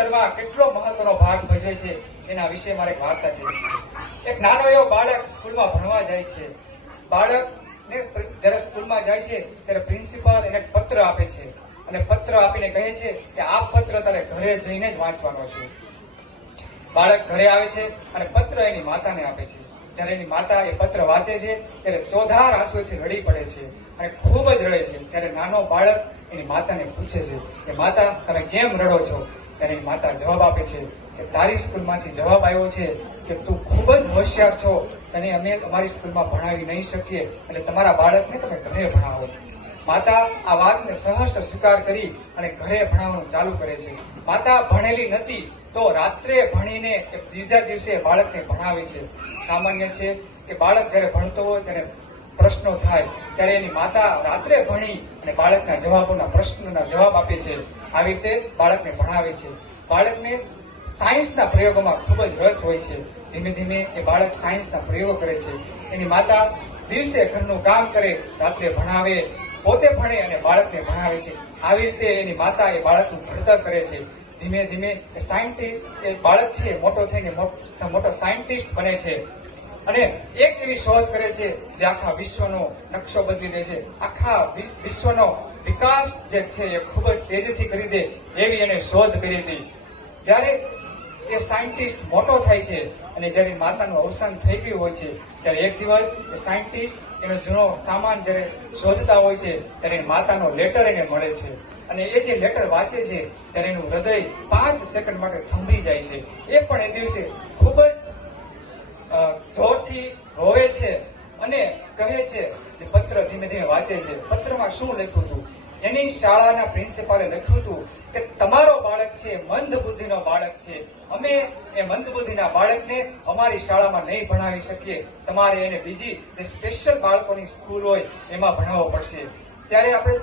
ઘડતરમાં કેટલો મહત્વનો ભાગ ભજવે છે એના વિશે મારે વાર્તા કહેવી છે. એક નાનો એવો બાળક સ્કૂલમાં ભણવા જાય છે. બાળકને જ્યારે સ્કૂલમાં જાય છે, ત્યારે પ્રિન્સિપાલ એને પત્ર આપે છે. અને પત્ર આપીને કહે છે કે આ પત્ર તારે ઘરે જઈને જ વાંચવાનો છે. બાળક ઘરે આવે છે અને પત્ર એની માતાને આપે છે. જ્યારે એની માતા એ પત્ર વાંચે છે, ત્યારે ચોધાર આંસુથી રડી પડે છે અને ખૂબ જ રડે છે. ત્યારે નાનો બાળક એની માતાને પૂછે છે કે, માતા, તમે કેમ રડો છો? ત્યારે માતા જવાબ આપે છે કે તારી સ્કૂલમાંથી જવાબ આવ્યો છે કે તું ખૂબ જ હોશિયાર છો તને અમે તમારી સ્કૂલમાં ભણાવી નહીં શકીએ એટલે તમારા બાળકને તમે ઘરે ભણાવો. માતા આ વાતને સહર્ષ સ્વીકાર કરી અને ઘરે ભણાવવાનું ચાલુ કરે છે. માતા ભણેલી નથી તો રાત્રે ભણીને ત્રીજા દિવસે બાળકને ભણાવે છે. સામાન્ય છે કે બાળક જ્યારે ભણતો હોય ત્યારે પ્રશ્નો થાય. ત્યારે એની માતા રાત્રે ભણી અને બાળકના જવાબોના પ્રશ્નોના જવાબ આપે છે. આવી રીતે બાળકને ભણાવે છે. બાળકને સાયન્સના પ્રયોગોમાં ખૂબ જ રસ હોય છે. ધીમે ધીમે એ બાળક સાયન્સના પ્રયોગો કરે છે. એની માતા દિવસે ઘરનું કામ કરે, રાત્રે ભણાવે, પોતે ભણે અને બાળકને ભણાવે છે. આવી રીતે એની માતા એ બાળકનું ભણતર કરે છે. ધીમે ધીમે એ સાયન્ટિસ્ટ, એ બાળક છે મોટો થઈને મોટો સાયન્ટિસ્ટ બને છે. અને એક એવી શોધ કરે છે જે આખા વિશ્વનો નકશો બદલી દે છે. આખા વિશ્વનો વિકાસ જે છે એ ખૂબ જ તેજીથી કરી દે એવી એને શોધ કરી હતી. જ્યારે એ સાયન્ટિસ્ટ મોટો થાય છે અને જ્યારે માતાનું અવસાન થઈ ગયું હોય છે, ત્યારે એક દિવસ એ સાયન્ટિસ્ટ એનો જૂનો સામાન જ્યારે શોધતા હોય છે, ત્યારે માતાનો લેટર એને મળે છે. અને એ જે લેટર વાંચે છે, ત્યારે એનું હૃદય પાંચ સેકન્ડ માટે થંભી જાય છે. એ પણ એ દિવસે ખૂબ જ જોરથી રોવે છે અને કહે છે, જે પત્ર ધીમે ધીમે વાંચે છે. પત્રમાં શું લખ્યું એની શાળાના પ્રિન્સિપાલે લખ્યું હતું કે તમારો બાળક છે મંદ બુદ્ધિનો બાળક છે. અમે એ મંદ બુદ્ધિના બાળકને અમારી શાળામાં નહીં ભણાવી શકીએ. તમારે એને બીજી જે સ્પેશિયલ બાળકોની સ્કૂલ હોય, એમાં ભણાવવો પડશે. ત્યારે આપણે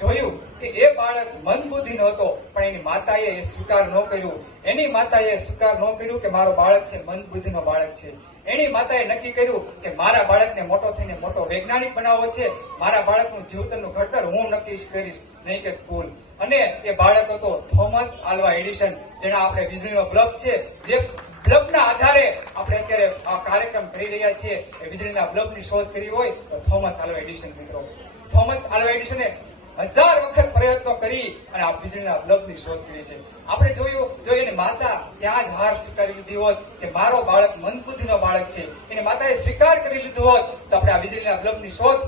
જોયું કે એ બાળક મંદબુદ્ધિ હતો, પણ એની માતાએ એ સ્વીકાર ન કર્યું. એની માતાએ સ્વીકાર ન કર્યું કે મારો બાળક છે, મંદબુદ્ધિનો બાળક છે. એની માતાએ નક્કી કર્યું કે મારા બાળકને મોટો થઈને મોટો વૈજ્ઞાનિક બનાવવો છે. મારા બાળકનું જીવતનનું ઘડતર હું નક્કી કરીશ, નહીં કે સ્કૂલ. અને એ બાળક હતો થોમસ આલ્વા એડિશન, જેના આપણે વીજળીનો બ્લબ છે. જે બ્લબના આધારે આપણે અત્યારે આ કાર્યક્રમ કરી રહ્યા છીએ. એ વીજળીના બ્લબની શોધ કરી હોય તો થોમસ આલ્વા એડિશન મિત્રો. થોમસ આલ્વા એડિશને હજાર વખત પ્રયત્નો કરી અને આ વીજળીના બલ્બની શોધ કરી છે. આપણે જોયું, જો એની માતા ત્યાં જ હાર સ્વીકારી લીધી હોત કે મારો બાળક મંદબુદ્ધિનો બાળક છે, એની માતાએ સ્વીકાર કરી લીધું હોત, તો આપણે આ વીજળીના બલ્બની શોધ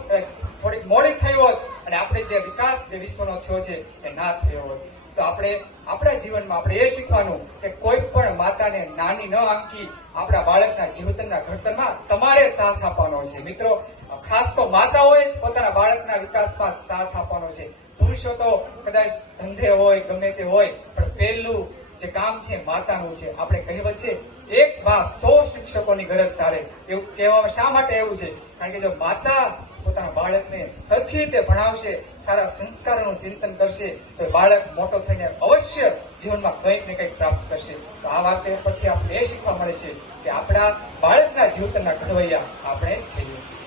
થોડીક મોડી થઈ હોત અને આપણે જે વિકાસ જે વિશ્વનો થયો છે એ ના થયો હોત. તો આપણે આપણા જીવનમાં આપણે એ શીખવાનું કે કોઈ પણ માતાને નાની ન આંકી આપણા બાળકના જીવતનના ઘડતરમાં તમારે સાથ આપવાનો છે. મિત્રો ખાસ તો માતાઓએ પોતાના બાળકના વિકાસમાં સાથ આપવાનો છે. પુરુષો તો કદાચ ધંધે હોય, ગમે તે હોય, પણ પહેલું જે કામ છે માતાનું છે. આપણે કહેવત છે એક વા સો શિક્ષકોની ગરજ સારે. એવું કહેવામાં શા માટે એવું છે? કારણ કે જો માતા પોતાના બાળકને સરખી રીતે ભણાવશે, સારા સંસ્કારોનું ચિંતન કરશે, તો બાળક મોટો થઈને અવશ્ય જીવનમાં કંઈક ને કંઈક પ્રાપ્ત કરશે. તો આ વાત પરથી આપણે એ શીખવા મળે છે કે આપણા બાળકના જીવતના ઘડવૈયા આપણે છીએ.